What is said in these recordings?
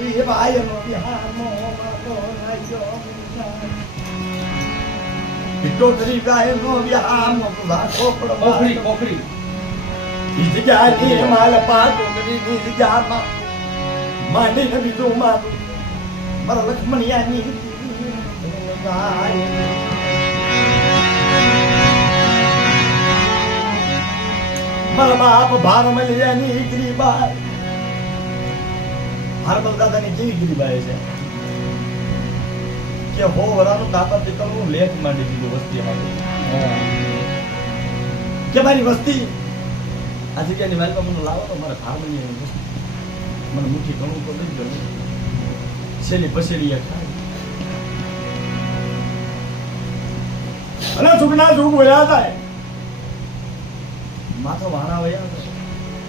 ગરી ભાઈ નો બિહામો માતો નાયો વિટોટરી ભાઈ નો બિહામો લાખો કોકરી કોકરી જગ્યાની માલ પાતો ગરી જગ્યામાં માંડી ને બીજું મારું મારા લક્ષ્મણિયાની મારા બાપ ભાર મળ્યાની ગરીબાઈ ભારત દાદાની કેવી ગરીબાઈ છે કે હો વરાનું દાતા દીકરનું લેખ માંડી દીધું વસ્તી માટે કે મારી વસ્તી આ જગ્યાની વાલમાં મને લાવો તો મારે ભાર મળ્યાની વસ્તી મને મુઠ્ઠી ઘણું તો દઈ ગયું છેલ્લી પછેલી ખાય અને સુખના સુખ વયા થાય માથો વાણા વયા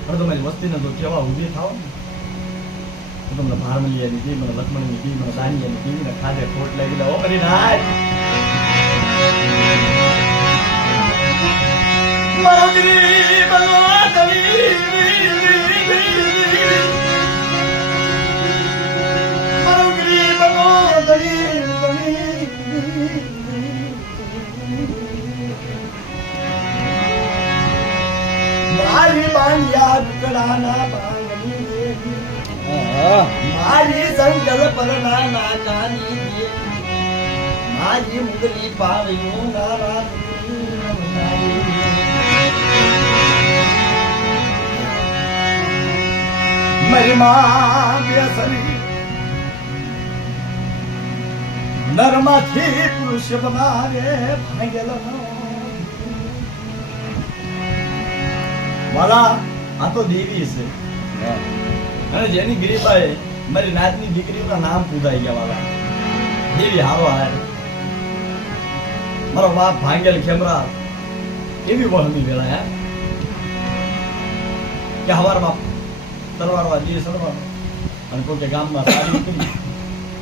પણ તમારી વસ્તીને જો કેવા ઊભી થાવ ને તો તમને ભાર મળ્યાની દી મને લક્ષ્મણની દી મને દાનિયાની દી ને ખાધે ખોટ લાગી દો કરી નાય મારો ગરીબ મારી બાંડિયા ટુકડાના બાંગની દેવી મારી સંકલ્પ પરના નાકાની દેવી મારી મુગલી પાવ્યું નારા મારી માં બેસરી નરમાંથી પુરુષ બનાવે ભાંગેલ વાલા આ તો દેવી છે અને જેની ગરીબાએ મારી નાતની દીકરીના નામ પૂજાઈ ગયા વાલા દેવી હારો હાર મારો બાપ ભાંગેલ ખેમરા એવી વહમી વેલા યાર કે હવાર બાપ તરવારવા દીએ સરવા અને કોઈ ગામમાં સારી કરી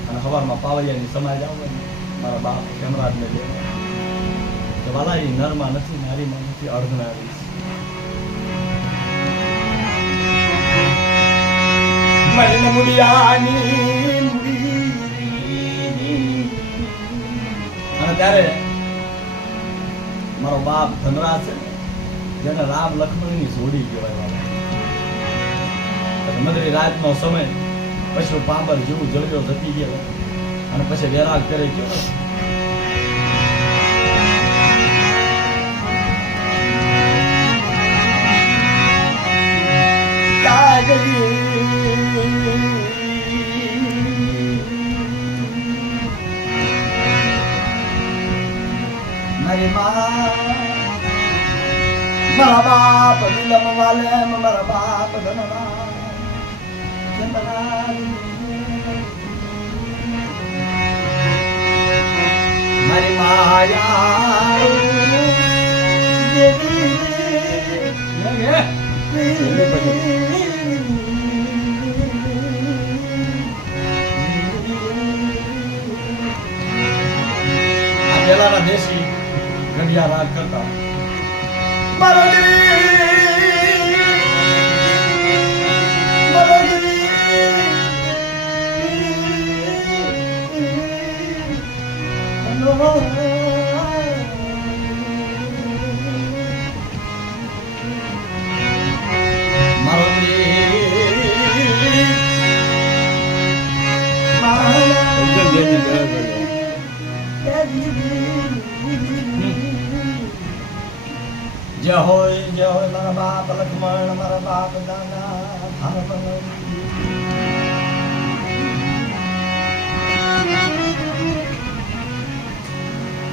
અને હવારમાં પાવૈયાની સમાજ આવવાની મારા બાપ ખેમરાજને લેવા કે વાલા એ નરમાં નથી નારીમાં નથી અર્ધનારી મૈન મુડિયાની મુડી અને ત્યારે મારો બાપ ધનરાજ છે જેને રામ લક્ષ્મણની જોડી કહેવાય મદરી રાતનો સમય પછી પાંબર જેવું જળ્યો જતી ગયો અને પછી વેરાગ કરે ગયો મારી મારા બાપ દિલમ વાલે મારા બાપ ધનવા મારી માયા પેલાના દેશી ઘડિયા રાગ કરતા મારો જય હોય મારા બાપ લક્ષ્મણ મારા બાપ દાના